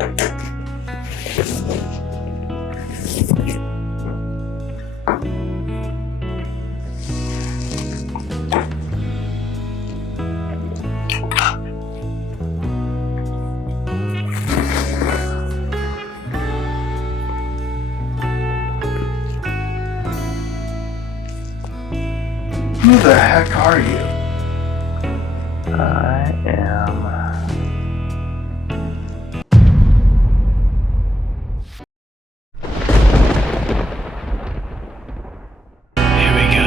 Who the heck are you? I am... Here we go.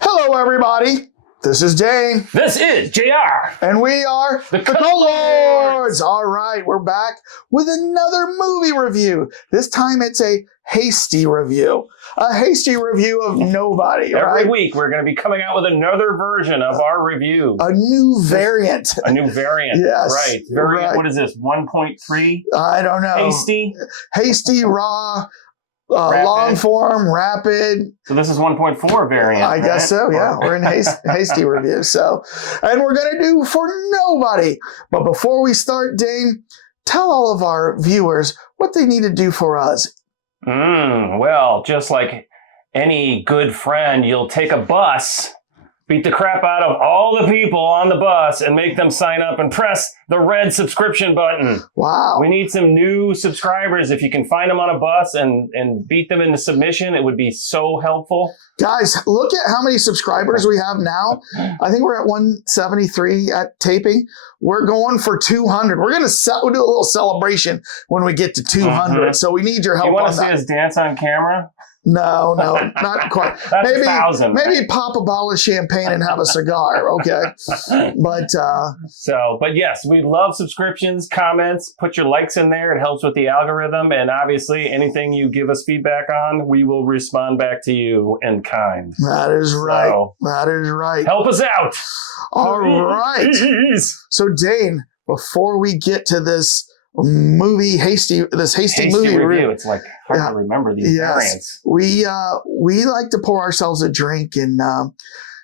Hello, everybody. This is Dane. This is JR. And we are The Cult Lords. All right, we're back with another movie review. This time it's a hasty review. A hasty review of Nobody, right? Every week we're going to be coming out with another version of our review. A new variant. A new variant. Yes. Right. Variant, right. What is this, 1.3? I don't know. Hasty? Hasty, raw, long form, rapid. So this is 1.4 variant. I guess so, yeah. We're in hasty review. So, and we're going to do For Nobody. But before we start, Dane, tell all of our viewers what they need to do for us. Well, just like any good friend, you'll take a bus, beat the crap out of all the people on the bus and make them sign up and press the red subscription button. Wow. We need some new subscribers. If you can find them on a bus and beat them into submission, it would be so helpful. Guys, look at how many subscribers we have now. I think we're at 173 at taping. We're going for 200. We're going to do a little celebration when we get to 200. Mm-hmm. So we need your help. You want on to see that. us dance on camra? No, not quite. That's 1,000. Maybe pop a bottle of champagne and have a cigar, okay? But yes, we love subscriptions, comments. Put your likes in there. It helps with the algorithm. And obviously, anything you give us feedback on, we will respond back to you in kind. That is right. That is right. Help us out. All right. So, Dane, before we get to this hasty movie review. It's like hard to remember these variants. We like to pour ourselves a drink and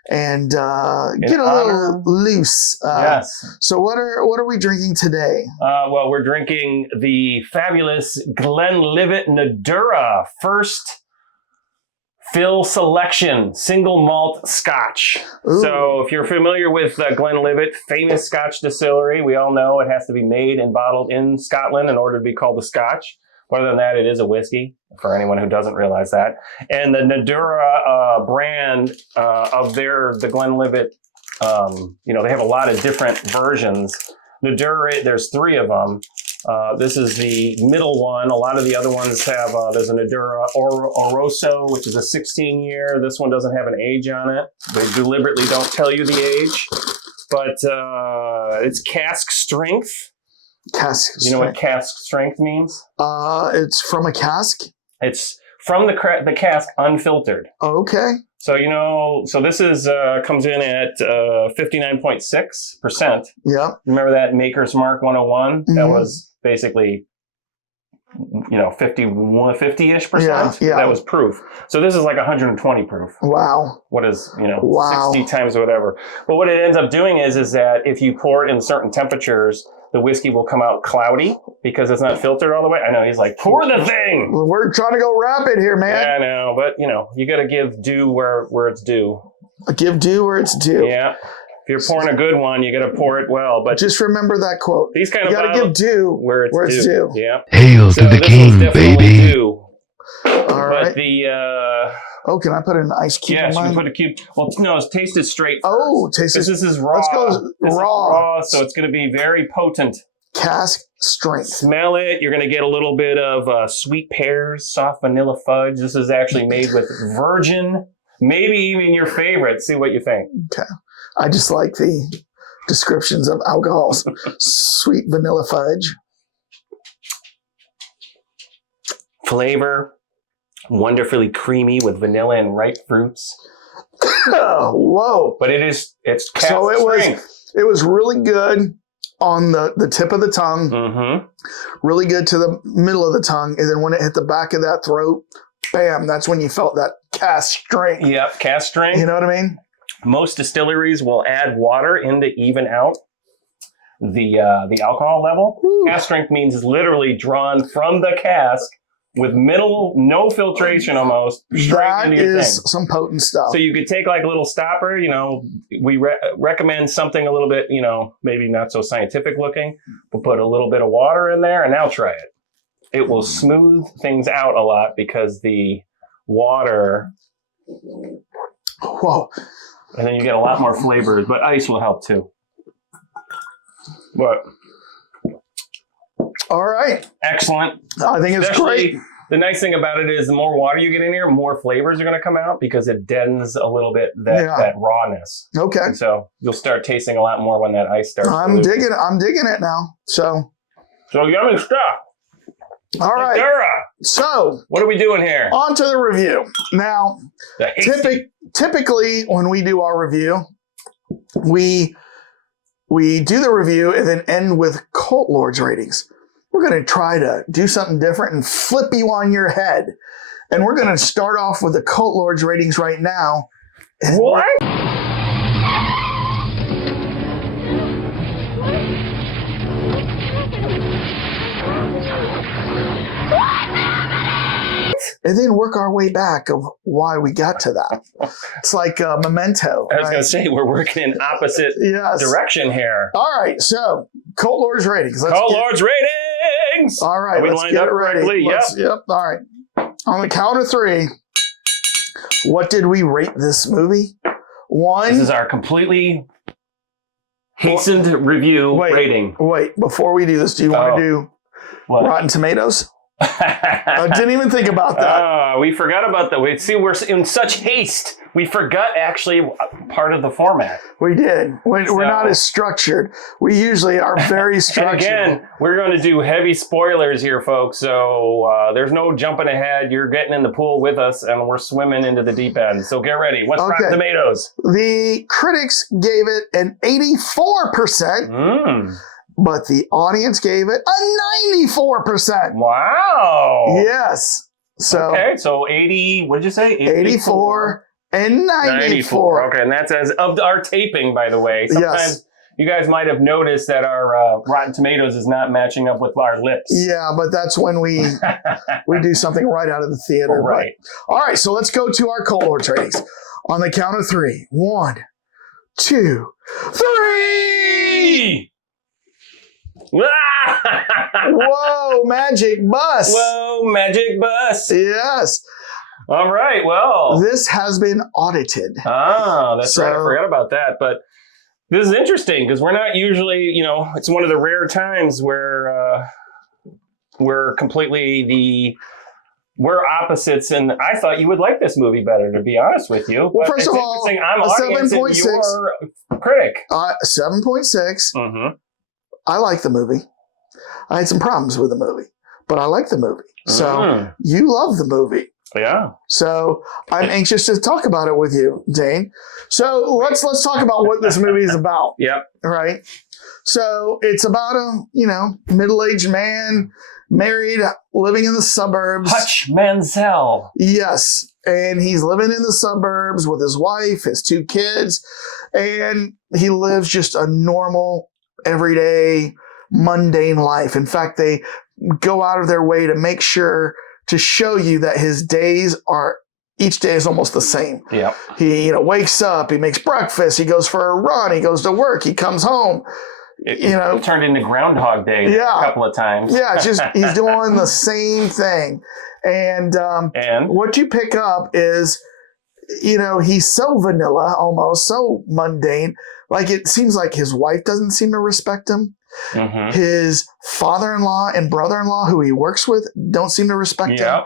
get a little loose. Yes. So what are we drinking today? Well, we're drinking the fabulous Glenlivet Nadura First Fill Selection Single Malt Scotch. Ooh. So if you're familiar with Glenlivet, famous Scotch distillery, we all know it has to be made and bottled in Scotland in order to be called a Scotch. Other than that, it is a whiskey, for anyone who doesn't realize that. And the Nadura brand of the Glenlivet, they have a lot of different versions. Nadura, there's 3 of them. This is the middle one. A lot of the other ones have, there's a Nadura Oroso, which is a 16-year. This one doesn't have an age on it. They deliberately don't tell you the age. But it's cask strength. Cask strength. You know what cask strength means? It's from a cask? It's from the cask unfiltered. Oh, okay. So, so this is comes in at 59.6%. Yeah. Remember that Maker's Mark 101? Mm-hmm. That was basically, 50-ish percent. Yeah. That was proof. So this is like 120 proof. Wow. What is, wow. 60 times whatever. But what it ends up doing is that if you pour it in certain temperatures, the whiskey will come out cloudy because it's not filtered all the way. I know, he's like, pour the thing. We're trying to go rapid here, man. Yeah, I know, but you got to give due where it's due. Give due where it's due. Yeah. If you're pouring a good one, you got to pour it well. But just remember that quote. These kind of you got to give due where it's due. Yeah. Hail to the king, baby. Due. All right. But the oh, can I put an ice cube in yes, you mine? can put a cube. Well, no, it's tasted straight. Oh, taste it. This is raw. Let's go This is raw. raw, so it's going to be very potent. Cask strength. Smell it. You're going to get a little bit of sweet pears, soft vanilla fudge. This is actually made with virgin, maybe even your favorite. See what you think. Okay. I just like the descriptions of alcohols. Sweet vanilla fudge. Flavor, wonderfully creamy with vanilla and ripe fruits. Whoa. But it's cask So strength. it was really good on the tip of the tongue, Mm-hmm. really good to the middle of the tongue, and then when it hit the back of that throat, bam, that's when you felt that cask strength. Yep, cask strength. You know what I mean? Most distilleries will add water in to even out the alcohol level. Woo. Cask strength means it's literally drawn from the cask with no filtration almost, straight That into your is thing. some potent stuff. So you could take like a little stopper, we recommend something a little bit, maybe not so scientific looking. We'll put a little bit of water in there and now try it. It will smooth things out a lot because the water, Whoa. and then you get a lot more flavors, but ice will help too. But All right. excellent. I think it's Especially, great. the nice thing about it is the more water you get in here, more flavors are going to come out because it deadens a little bit that rawness. Okay. And so you'll start tasting a lot more when that ice starts. I'm digging it now. So yummy stuff. all right. Dura. So What are we doing here? on to the review. Now, The hasty- typically when we do our review, we do the review and then end with Cult Lords ratings. We're going to try to do something different and flip you on your head. And we're going to start off with the Cult Lords ratings right now. What? And then work our way back of why we got to that. It's like Memento. I was right? going to say, we're working in opposite Yes. direction here. All right. So Cult Lords ratings. Cult Lords ratings! All right, Are we let's lined get up it ready. correctly? Yep. All right. On the count of three, what did we rate this movie? One. This is our completely hastened review rating. Wait, before we do this, do you want Oh. to do What? Rotten Tomatoes? I didn't even think about that. We forgot about that. We're in such haste. We forgot actually part of the format. We did. We're not as structured. We usually are very And structured. again, we're going to do heavy spoilers here, folks. So there's no jumping ahead. You're getting in the pool with us, and we're swimming into the deep end. So get ready. What's Rotten Okay. Tomatoes? The critics gave it an 84%, but the audience gave it a 94%. Wow. Yes. So Okay, so 80, what did you say? 84 and 94. Okay, and that's as of our taping, by the way. Sometimes Yes. you guys might have noticed that our Rotten Tomatoes is not matching up with our lips. Yeah, but that's when we do something right out of the theater. Right. But- all right, so let's go to our Cult Lords ratings. On the count of three. 1, 2, 3. Whoa, magic bus. Whoa, magic bus. Yes. All right, well. This has been audited. That's right. I So- forgot about that. But this is interesting because we're not usually, it's one of the rare times where we're completely we're opposites. And I thought you would like this movie better, to be honest with you. Well, But first it's of all, interesting. I'm a audience and 7.6. you're critic. 7.6. Mm-hmm. I like the movie. I had some problems with the movie, but I like the movie. So you love the movie. Yeah. So I'm anxious to talk about it with you, Dane. So let's talk about what this movie is about. Yep. Right. So it's about a, middle-aged man, married, living in the suburbs. Hutch Mansell. Yes. And he's living in the suburbs with his wife, his 2 kids, and he lives just a normal, everyday, mundane life. In fact, they go out of their way to make sure to show you that his days are, each day is almost the same. Yep. He wakes up, he makes breakfast, he goes for a run, he goes to work, he comes home, It turned into Groundhog Day a couple of times. Yeah, it's just he's doing the same thing. And what you pick up is, he's so vanilla, almost so mundane. Like it seems like his wife doesn't seem to respect him. Mm-hmm. His father-in-law and brother-in-law, who he works with, don't seem to respect him.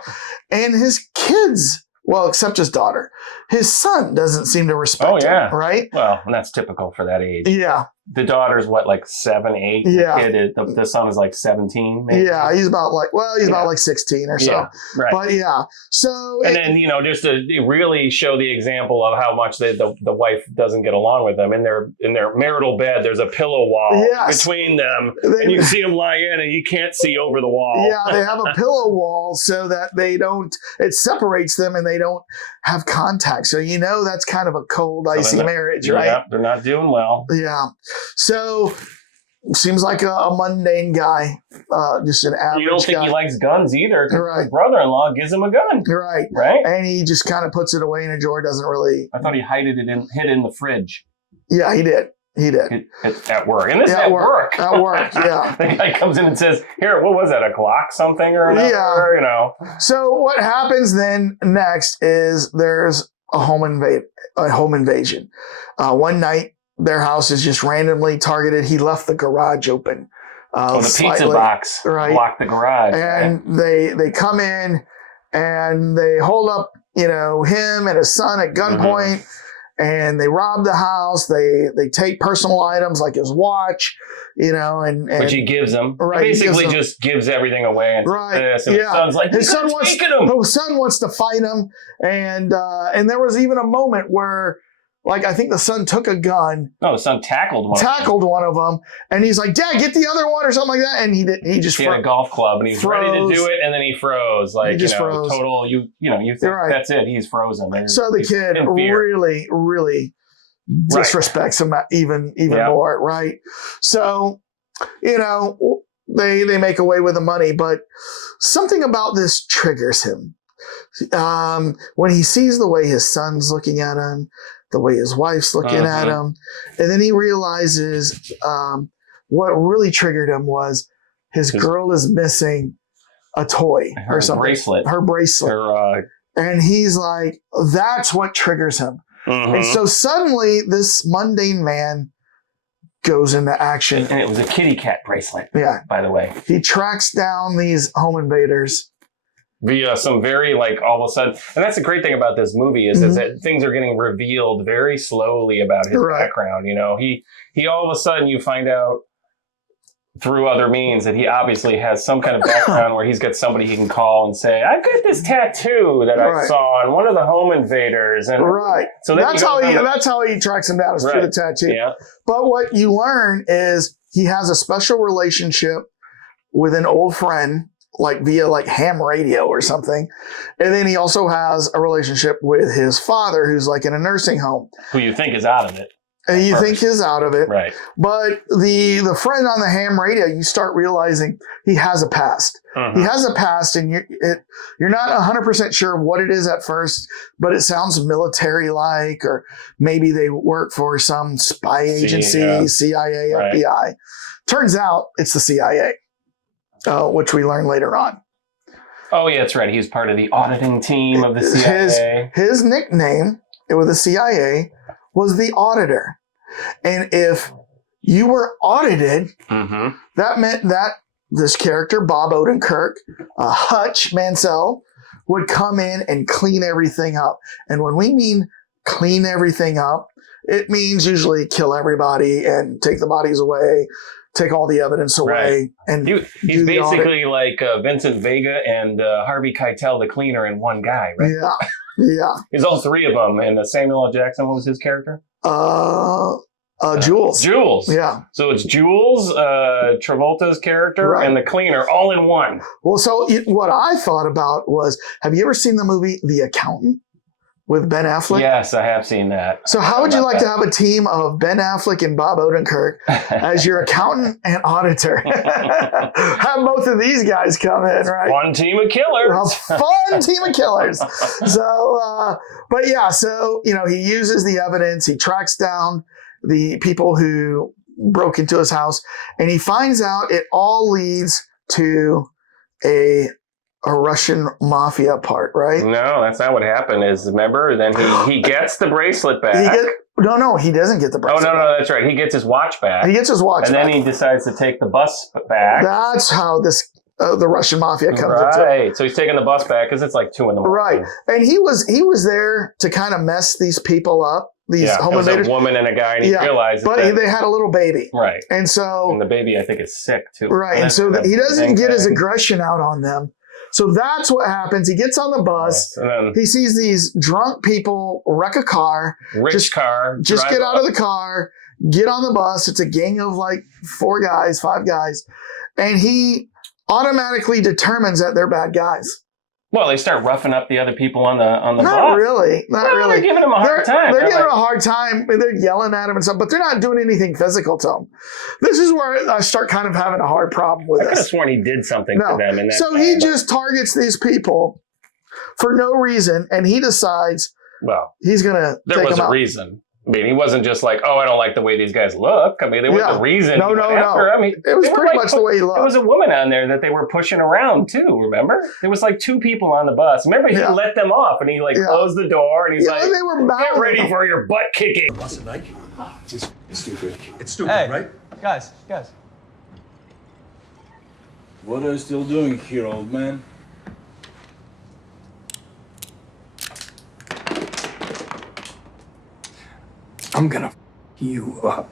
And his kids, well, except his daughter, his son doesn't seem to respect him. Right? Well, and that's typical for that age. Yeah. The daughter's what, like 7, 8? Yeah. The son is like 17, maybe? Yeah, he's about like 16 or so. Yeah, right. But yeah, so... And then, just to really show the example of how much the wife doesn't get along with them, in their marital bed, there's a pillow wall between them, and you can see them lie in, and you can't see over the wall. Yeah, they have a pillow wall so that it separates them, and they don't have contact. So that's kind of a cold, icy marriage, right? Yeah, they're not doing well. Yeah. So, seems like a mundane guy, just an average guy. You don't think he likes guns either, because his brother-in-law gives him a gun. Right. And he just kind of puts it away in a drawer, doesn't really... I thought he hid it in the fridge. Yeah, he did. At work. And this is at work. At work, yeah. The guy comes in and says, here, what was that, a Glock something or another? Yeah. So what happens then next is there's a home invasion. One night, their house is just randomly targeted. He left the garage open. The pizza box blocked the garage. And they come in and they hold up, him and his son at gunpoint. Mm-hmm. And they rob the house. They take personal items like his watch, and which he gives them. Right, he basically just gives everything away. And and his son's like, his son wants to fight him. And there was even a moment where, like, I think the son took a gun. No, the son tackled one of them, and he's like, "Dad, get the other one," or something like that. And he just had a golf club, and he was ready to do it, and then he froze. Like, he just froze. Total. You think that's it? He's frozen. So the kid really, really disrespects him even more, right? So, they make away with the money, but something about this triggers him. When he sees the way his son's looking at him, the way his wife's looking at him. And then he realizes what really triggered him was his girl is missing a toy or something. Her bracelet. And he's like, that's what triggers him. Mm-hmm. And so suddenly this mundane man goes into action. And it was a kitty cat bracelet, by the way. He tracks down these home invaders. Via some very, all of a sudden, and that's the great thing about this movie is that things are getting revealed very slowly about his background. He all of a sudden you find out through other means that he obviously has some kind of background where he's got somebody he can call and say, I've got this tattoo that I saw on one of the home invaders. And so that's how he tracks him down, is through the tattoo. Yeah. But what you learn is he has a special relationship with an old friend, via ham radio or something. And then he also has a relationship with his father, who's in a nursing home. Who you think is out of it. And you think is out of it. Right. But the friend on the ham radio, you start realizing he has a past. Mm-hmm. He has a past, and you're not 100% sure of what it is at first, but it sounds military-like, or maybe they work for some spy agency, CIA, FBI. Turns out it's the CIA. Which we learn later on. Oh, yeah, that's right. He's part of the auditing team of the CIA. His nickname with the CIA was the Auditor. And if you were audited, that meant that this character, Bob Odenkirk, Hutch Mansell, would come in and clean everything up. And when we mean clean everything up, it means usually kill everybody and take the bodies away, take all the evidence away. And he's basically like Vincent Vega and Harvey Keitel, the cleaner, in one guy, right? Yeah. He's all three of them. And Samuel L. Jackson, what was his character? Jules. Jules. Yeah. So it's Jules, Travolta's character, and the cleaner all in one. Well, so what I thought about was, have you ever seen the movie The Accountant with Ben Affleck? Yes, I have seen that. So how would you like to have a team of Ben Affleck and Bob Odenkirk as your accountant and auditor? Have both of these guys come in, right? Fun team of killers. A fun team of killers. So, but yeah, so, he uses the evidence. He tracks down the people who broke into his house, and he finds out it all leads to a Russian mafia part, right? No, that's not what happened. Is remember? Then he gets the bracelet back. No, he doesn't get the bracelet. Oh no, that's right. He gets his watch back. He gets his watch and back. then he decides to take the bus back. That's how this the Russian mafia comes into it. Right. So he's taking the bus back because it's like 2 a.m. Right, and he was there to kind of mess these people up. These home invaders. A woman and a guy, and he realizes but they had a little baby. Right. And so... And the baby, I think, is sick, too. Right, and so he doesn't get his aggression out on them. So that's what happens. He gets on the bus. Yes, and then he sees these drunk people wreck a car. Just get out of the car, get on the bus. It's a gang of like 5 guys. And he automatically determines that they're bad guys. Well, they start roughing up the other people on the bus. Not really. They're giving him a hard time. They're giving him a hard time. They're yelling at him and stuff, but they're not doing anything physical to him. This is where I start kind of having a hard problem with this. I could have sworn he did something to them. And so he just targets these people for no reason, and he decides he's going to take them out. There was a reason. I mean, he wasn't just like, I don't like the way these guys look. I mean, there was a reason. No. I mean, it was pretty much the way he looked. There was a woman on there that they were pushing around too, remember? There was like 2 people on the bus. Remember, he let them off and he closed the door and he's like, they were get ready for your butt kicking. What's it like? It's stupid. It's stupid, right? Guys. What are you still doing here, old man? I'm gonna you up.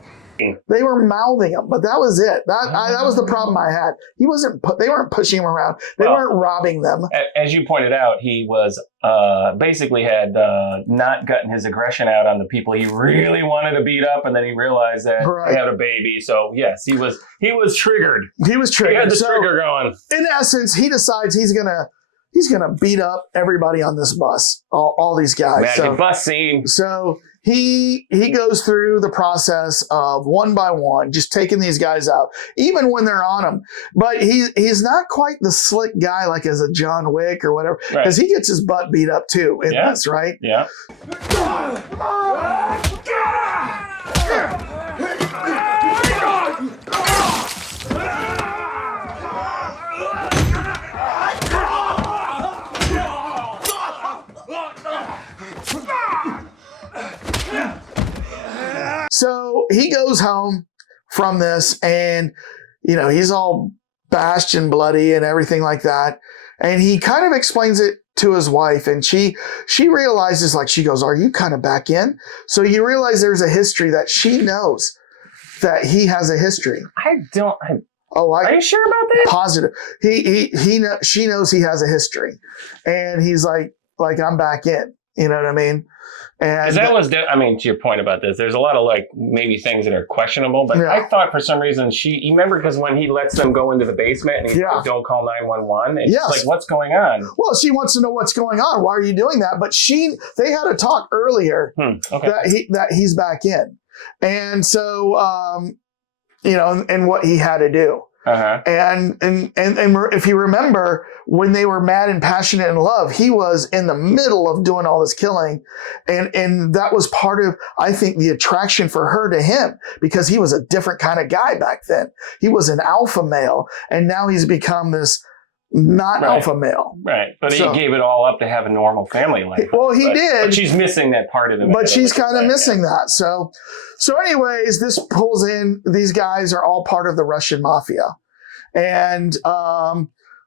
They were mouthing him, but that was it. That was the problem I had. They weren't pushing him around. They weren't robbing them. As you pointed out, he was basically had not gotten his aggression out on the people he really wanted to beat up, and then he realized that he had a baby. So yes, he was triggered. He was triggered. He had the trigger going. In essence, he decides he's gonna beat up everybody on this bus, all these guys. Magic bus scene. So he goes through the process of one by one, just taking these guys out, even when they're on him. But he's not quite the slick guy like as a John Wick or whatever, because he gets his butt beat up too in this, right? Yeah. So he goes home from this and, he's all bashed and bloody and everything like that. And he kind of explains it to his wife, and she realizes, she goes, are you kind of back in? So you realize there's a history that she knows that he has a history. Are you sure about that? Positive. She knows he has a history, and he's like, I'm back in. You know what I mean? And to your point about this, there's a lot of maybe things that are questionable, but I thought for some reason you remember because when he lets them go into the basement and he's like, don't call 911, it's like, what's going on? Well, she wants to know what's going on. Why are you doing that? But they had a talk earlier that he's back in. And so, and what he had to do. Uh-huh. And if you remember, when they were mad and passionate in love, he was in the middle of doing all this killing. And that was part of, I think, the attraction for her to him, because he was a different kind of guy back then. He was an alpha male, and now he's become this alpha male. Right. But he gave it all up to have a normal family life. Well, he did. But she's missing that part of him. But she's kind of missing that. So anyways, this pulls in, these guys are all part of the Russian mafia. And,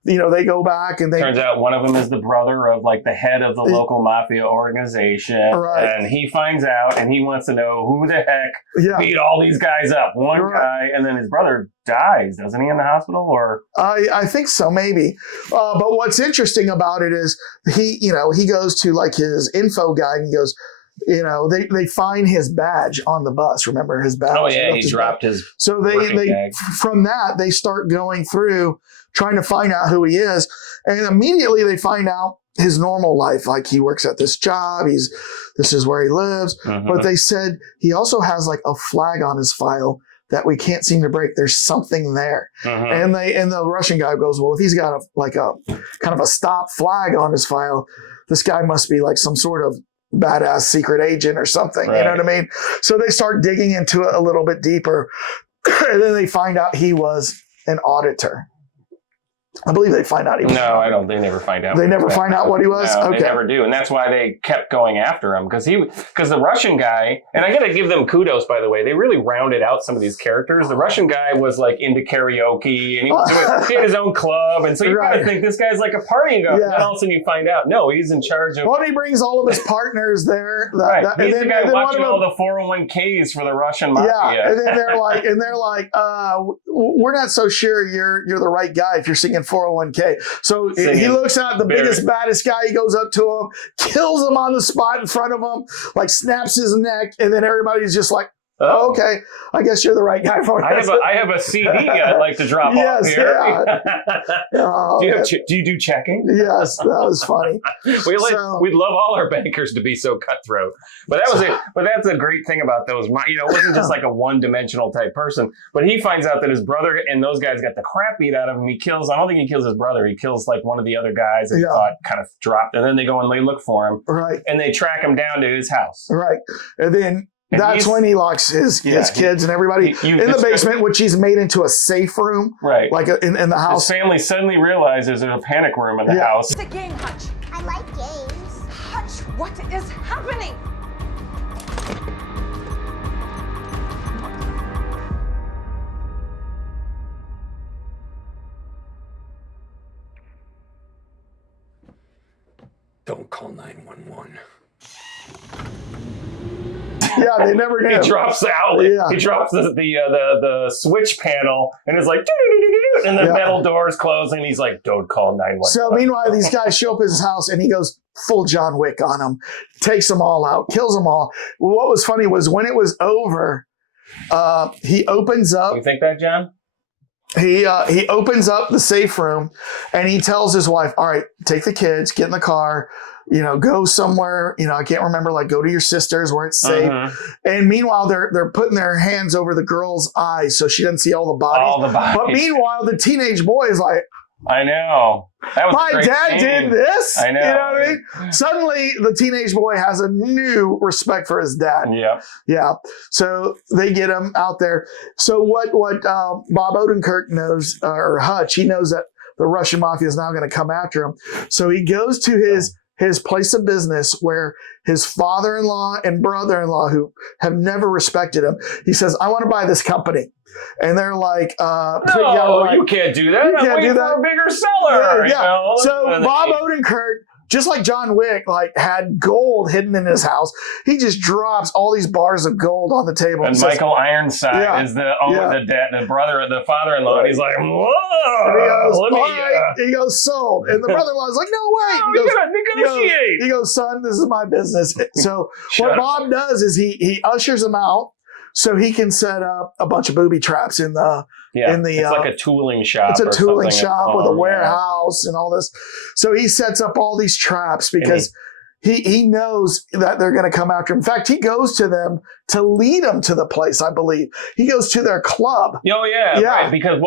they go back and turns out one of them is the brother of the head of the local mafia organization. Right. And he finds out and he wants to know who the heck beat all these guys up. One guy, and then his brother dies, doesn't he, in the hospital? Or I think so, maybe. But what's interesting about it is he goes to his info guy and he goes, they find his badge on the bus. Remember his badge? Oh yeah, he dropped his. So they from that they start going through trying to find out who he is, and immediately they find out his normal life. He works at this job. This is where he lives. Mm-hmm. But they said he also has a flag on his file that we can't seem to break. There's something there. Mm-hmm. And the Russian guy goes, well, if he's got a kind of a stop flag on his file, this guy must be some sort of badass secret agent or something. Right. You know what I mean? So they start digging into it a little bit deeper. And then they find out he was an auditor. I believe they find out he was. No, I don't. They never find out. They never find out what he was? No, Okay. They never do. And that's why they kept going after him. Because the Russian guy, and I got to give them kudos, by the way, they really rounded out some of these characters. The Russian guy was like into karaoke and he had his own club. And so you kind of think this guy's like a partying guy. Yeah. Then all of a sudden you find out, no, he's in charge of. Well, he brings all of his partners there. He's the guy watching all the 401ks for the Russian mafia. Yeah, and then they're like, we're not so sure you're the right guy if you're singing 401k. So he looks at the biggest, baddest guy. He goes up to him, kills him on the spot in front of him, like snaps his neck, and then everybody's just like, oh, okay, I guess you're the right guy for us. I have a CD I'd like to drop off here. Yeah. Do you do checking? Yes, that was funny. We'd love all our bankers to be so cutthroat. But that's a great thing about those. It wasn't just like a one-dimensional type person. But he finds out that his brother and those guys got the crap beat out of him. I don't think he kills his brother. He kills like one of the other guys that he thought kind of dropped. And then they go and they look for him. Right. And they track him down to his house. Right. And then that's when he locks his kids and everybody in the basement, which he's made into a safe room. Right. Like in the house. His family suddenly realizes there's a panic room in the house. It's a game, Hutch. I like games. Hutch, what is happening? Don't call 911. Yeah, they never get him. He drops the outlet. Yeah. He drops the switch panel, and it's like, doo-doo-doo-doo-doo, and the metal doors close, and he's like, "Don't call 911." So meanwhile, these guys show up at his house, and he goes full John Wick on them, takes them all out, kills them all. What was funny was when it was over, he opens up. You think that, John? He opens up the safe room, and he tells his wife, "All right, take the kids, get in the car." Go somewhere, I can't remember, like go to your sister's where it's safe. And meanwhile, they're putting their hands over the girl's eyes so she doesn't see all the bodies. All the bodies. But meanwhile, the teenage boy is like, I know. That was my dad did this. I know. You know what I mean? Suddenly, the teenage boy has a new respect for his dad. Yeah. Yeah. So they get him out there. So what Bob Odenkirk knows, or Hutch, he knows that the Russian mafia is now going to come after him. So he goes to his place of business where his father-in-law and brother-in-law, who have never respected him, he says, I want to buy this company. And they're like, no, you can't do that. I'm waiting for a bigger seller. Yeah. So Bob Odenkirk, just like John Wick, had gold hidden in his house. He just drops all these bars of gold on the table. And Michael Ironside is the father-in-law. And he's like, whoa. He goes, sold. And the brother-in-law's like, no way. No, we gotta negotiate. He goes, son, this is my business. So what Bob does is he ushers him out so he can set up a bunch of booby traps in the. It's like a tooling shop. It's a tooling shop with a warehouse and all this. So he sets up all these traps because he knows that they're going to come after him. In fact, he goes to them to lead them to the place, I believe. He goes to their club. Oh, yeah. Right. Because,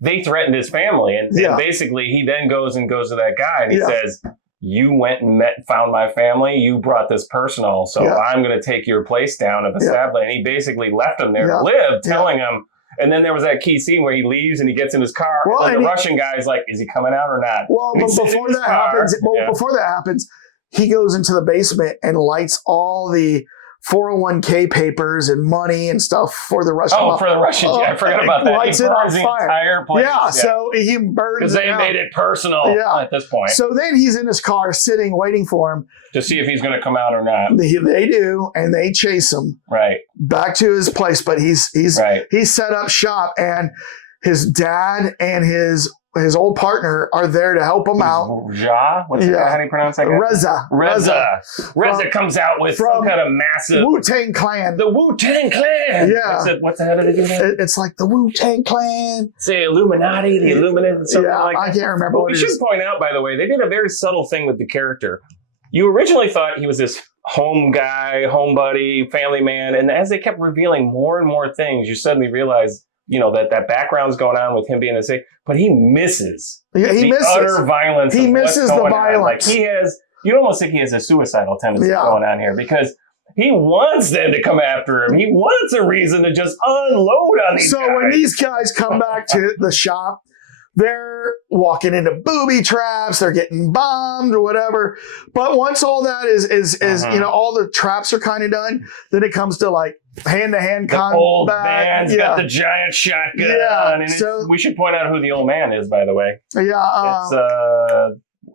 they threatened his family. And basically, he then goes to that guy and he says, you went and found my family. You brought this personal. So I'm going to take your place down of establishment. And he basically left him there to live, telling him. And then there was that key scene where he leaves and he gets in his car. And the Russian guy's like, is he coming out or not? Well, but before that happens, he goes into the basement and lights all the 401k papers and money and stuff for the Russian. For the Russians. I forgot about that. Lights it on fire. Entire place. Yeah, so he burns because they made it personal at this point. So then he's in his car sitting, waiting for him. To see if he's going to come out or not. They do, and they chase him back to his place. But he's set up shop, and his dad and his old partner are there to help him out. Ja? How do you pronounce that guy? Reza comes out with some kind of massive Wu-Tang Clan. The Wu-Tang Clan. Yeah. What's the head of it again? It's like the Wu-Tang Clan. Say Illuminati, the Illuminated, something like that. I can't remember what it is. We should point out, by the way, they did a very subtle thing with the character. You originally thought he was this home guy, home buddy, family man, and as they kept revealing more and more things, you suddenly realize, that background's going on with him being a safe, but he misses utter violence. He misses the violence. Like you almost think he has a suicidal tendency going on here because He wants them to come after him. He wants a reason to just unload on these guys. So when these guys come back to the shop, they're walking into booby traps, they're getting bombed or whatever. But once all that is all the traps are kind of done, then it comes to like hand-to-hand combat. The old man's got the giant shotgun. Yeah. And we should point out who the old man is, by the way. Yeah.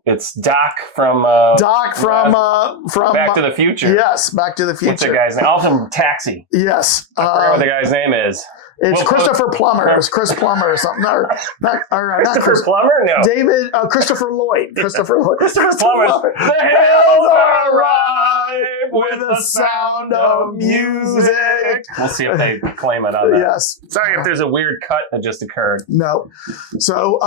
It's Doc from Back to the Future. Yes, Back to the Future. What's the guy's name? Also from Taxi. Yes. I forgot what the guy's name is. It's Christopher Plummer. It's Chris Plummer or something. Not Christopher Plummer? No. David, Christopher Lloyd. Christopher Lloyd. Christopher Plummer. The hills are alive with the sound of music. We'll see if they claim it on that. Yes. Sorry if there's a weird cut that just occurred. No. So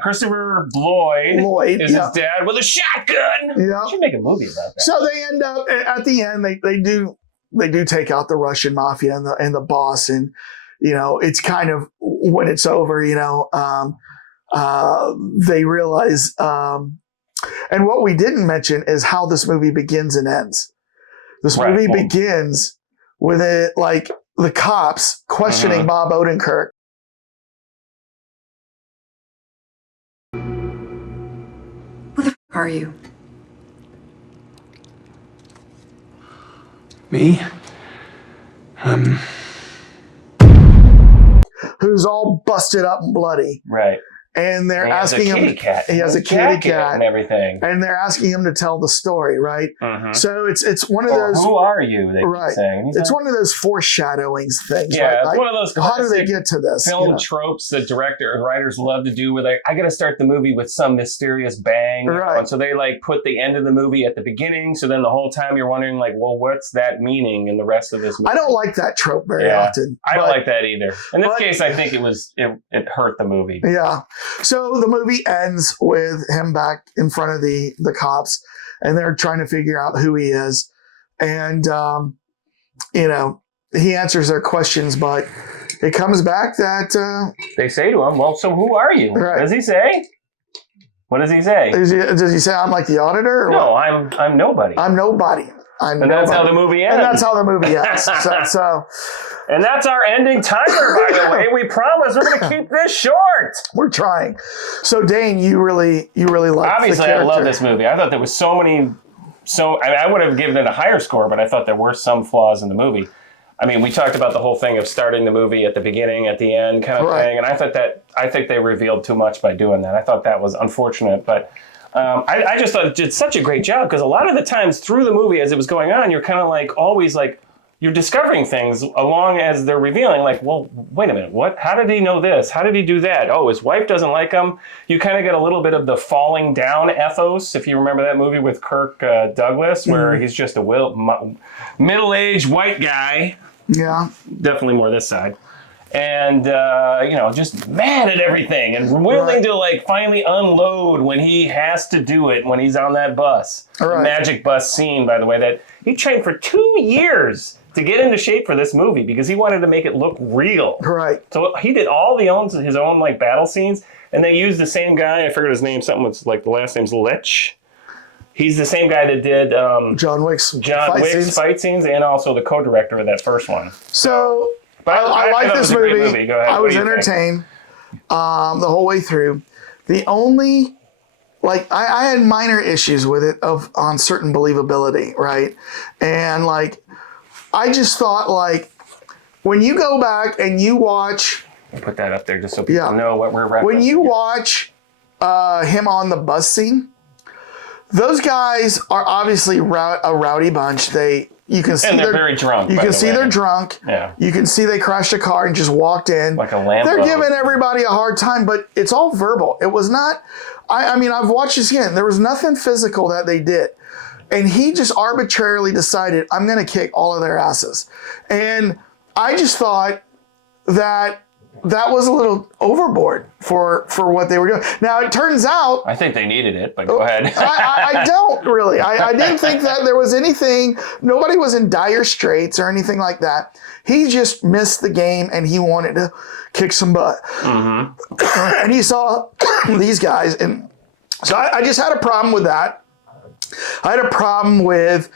Christopher Lloyd is his dad with a shotgun. Yeah. Should make a movie about that. So they end up at the end. They do take out the Russian mafia and the boss, and it's kind of when it's over. They realize. And what we didn't mention is how this movie begins and ends. This movie begins with it like the cops questioning Bob Odenkirk. Who the f*** are you? Me? Who's all busted up and bloody. Right. And they're asking him. He has a kitty cat and everything. And they're asking him to tell the story, right? So it's one of those. Who are you? They right. keep saying. It's one of those foreshadowings things. Yeah, right? it's like, one of those. How do they get to this? Film tropes that writers love to do, where I got to start the movie with some mysterious bang, right? And so they put the end of the movie at the beginning. So then the whole time you're wondering, well, what's that meaning in the rest of this movie? I don't like that trope very often. I don't like that either. In this case, I think it hurt the movie. Yeah. So the movie ends with him back in front of the cops, and they're trying to figure out who he is. And, he answers their questions, but it comes back that... they say to him, well, so who are you? Right. What does he say? What does he say? Does he say, I'm like the auditor? Or no, what? I'm nobody. I'm nobody. And that's how the movie ends. And that's how the movie ends. so And that's our ending timer, by the way. We promise we're going to keep this short. We're trying. So, Dane, you really like. Obviously, I love this movie. I thought there was I would have given it a higher score, but I thought there were some flaws in the movie. I mean, we talked about the whole thing of starting the movie at the beginning, at the end kind of thing, and I think they revealed too much by doing that. I thought that was unfortunate, but I just thought it did such a great job, because a lot of the times through the movie as it was going on, you're kind of always you're discovering things along as they're revealing, well, wait a minute, what? How did he know this? How did he do that? Oh, his wife doesn't like him. You kind of get a little bit of the falling down ethos, if you remember that movie with Kirk Douglas, where he's just a middle-aged white guy. Yeah. Definitely more this side. And, just mad at everything and willing to finally unload when he has to do it, when he's on that bus. The magic bus scene, by the way, that he trained for 2 years to get into shape for this movie because he wanted to make it look real. Right. So he did all his own battle scenes, and they used the same guy. I forget his name. Something with the last name's Lech. He's the same guy that did John Wick's fight scenes, and also the co-director of that first one. So I like this movie. Go ahead. I was entertained the whole way through. The only I had minor issues with it on certain believability, right? And I just thought when you go back and you watch, I'll put that up there just so people know what we're referencing. When you watch him on the bus scene, those guys are obviously a rowdy bunch. You can see they're very drunk. You can see they're drunk. Yeah. You can see they crashed a car and just walked in. Like a Lambo. They're giving everybody a hard time, but it's all verbal. It was not. I mean, I've watched this again. There was nothing physical that they did. And he just arbitrarily decided, I'm going to kick all of their asses. And I just thought that was a little overboard for what they were doing. Now, it turns out... I think they needed it, but go ahead. I don't really. I didn't think that there was anything... Nobody was in dire straits or anything like that. He just missed the game and he wanted to kick some butt. And he saw these guys. And so I just had a problem with that. I had a problem with,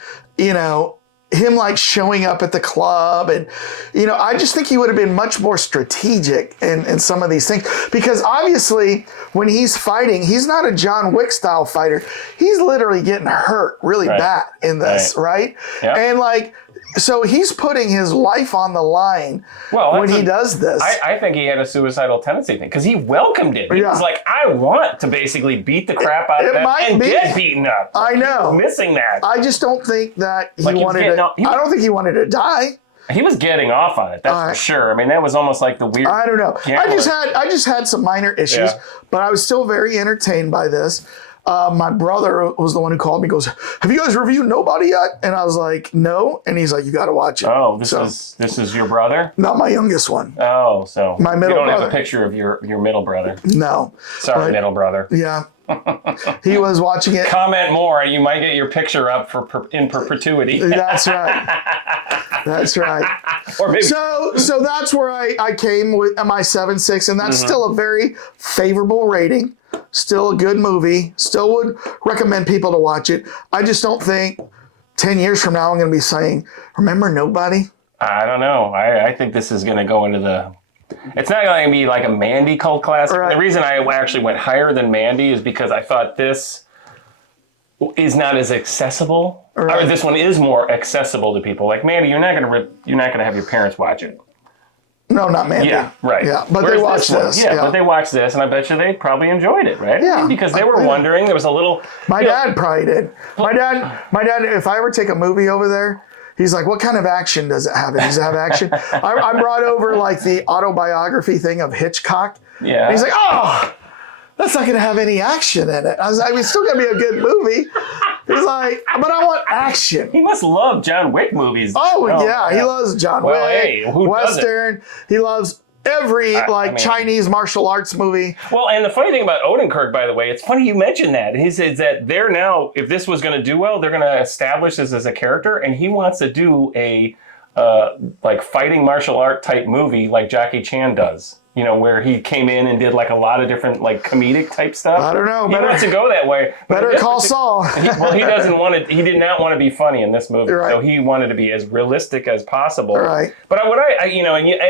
him like showing up at the club, and I just think he would have been much more strategic in some of these things, because obviously when he's fighting, he's not a John Wick style fighter. He's literally getting hurt really bad in this, right? Yep. And so he's putting his life on the line when he does this. I think he had a suicidal tendency thing because he welcomed it. He was like, I want to basically beat the crap out of them and get beaten up. I know. He's missing that. I just don't think that he wanted to. I don't think he wanted to die. He was getting off on it, that's for sure. I mean, that was almost like the weird. I don't know. Gambler. I just had some minor issues, but I was still very entertained by this. My brother was the one who called me, goes, have you guys reviewed Nobody yet? And I was like, no. And he's like, you got to watch it. Oh, this is your brother? Not my youngest one. Oh, so my middle brother. You don't have a picture of your middle brother. No. Sorry, middle brother. Yeah. He was watching it. Comment more, and you might get your picture up in perpetuity. That's right. That's right. Or maybe. So that's where I came with my 7.6, and that's still a very favorable rating. Still a good movie. Still would recommend people to watch it. I just don't think 10 years from now I'm going to be saying, remember Nobody? I don't know. I think this is going to go into the... It's not going to be like a Mandy cult classic. Right. The reason I actually went higher than Mandy is because I thought this is not as accessible. Right. Or this one is more accessible to people. Like Mandy, you're not going to have your parents watch it. No, not Mandy. Yeah, right. Yeah, but they watched this. Yeah, but they watched this, and I bet you they probably enjoyed it, right? Yeah, because they were wondering. There was a little. My dad probably did. My dad. If I ever take a movie over there, he's like, "What kind of action does it have? Does it have action?" I brought over like the autobiography thing of Hitchcock. Yeah. And he's like, "Oh, that's not going to have any action in it." I was like, "It's still going to be a good movie." He's like, "But I want action." He must love John Wick movies. Oh yeah, he loves John Wick, hey, who Western. He loves every Chinese martial arts movie. Well, and the funny thing about Odenkirk, by the way, it's funny you mentioned that. He says that they're now, if this was going to do well, they're going to establish this as a character, and he wants to do a like fighting martial art type movie like Jackie Chan does. Where he came in and did like a lot of different like comedic type stuff. I don't know. He wants to go that way. Better call Saul. He did not want to be funny in this movie. Right. So he wanted to be as realistic as possible. Right. But and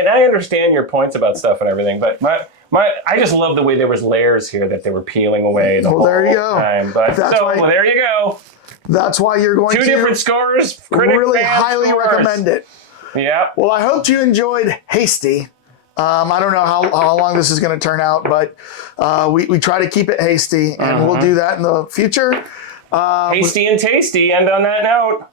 I understand your points about stuff and everything, but I just love the way there was layers here that they were peeling away the whole time. But there you go. That's why you're going Two different scores. Really highly recommend it. Yeah. Well, I hope you enjoyed Hasty. I don't know how long this is going to turn out, but we try to keep it hasty, and we'll do that in the future. Hasty and tasty, and on that note.